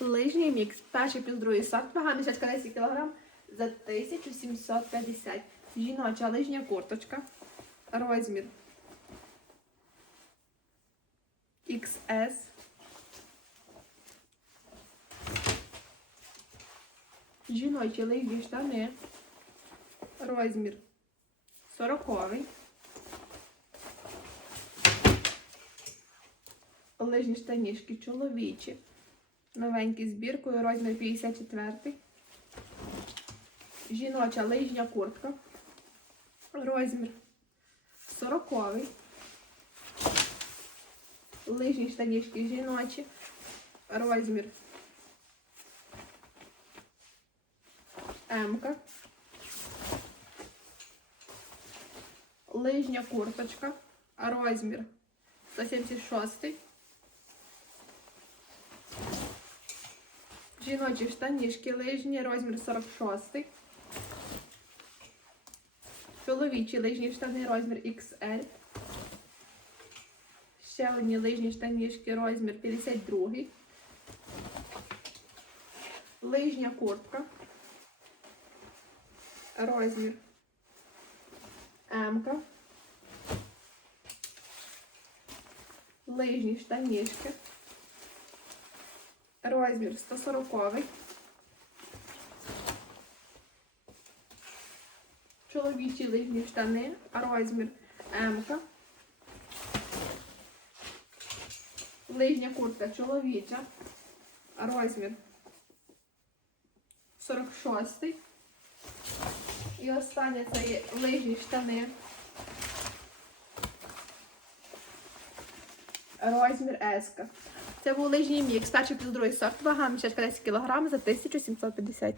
Лижній мікс. Перший плюс другий сорт. Вага мішечка 10 кг за 1750. Жіноча лижня курточка. Розмір XS. Жіночі лижні штани. Розмір 40. Лижні штанішки чоловічі. Новенькі збіркою, розмір 54. Жіноча лижня куртка. Розмір 40. Лижні штанішки жіночі. Розмір М. Лижня курточка. Розмір 176. Жіночі штанішки лижні, розмір 46. Чоловічі лижні штани, розмір XL. Ще одні лижні штанішки, розмір 52. Лижня куртка. Розмір М. Лижні штанішки. Розмір 140. Чоловічі лижні штани, розмір М. Лижня куртка чоловіча, розмір 46. І останнє це є лижні штани. Розмір S. Це був лижній мікс, перший плюс другий сорт, вага мішечка 10 кг за 1750.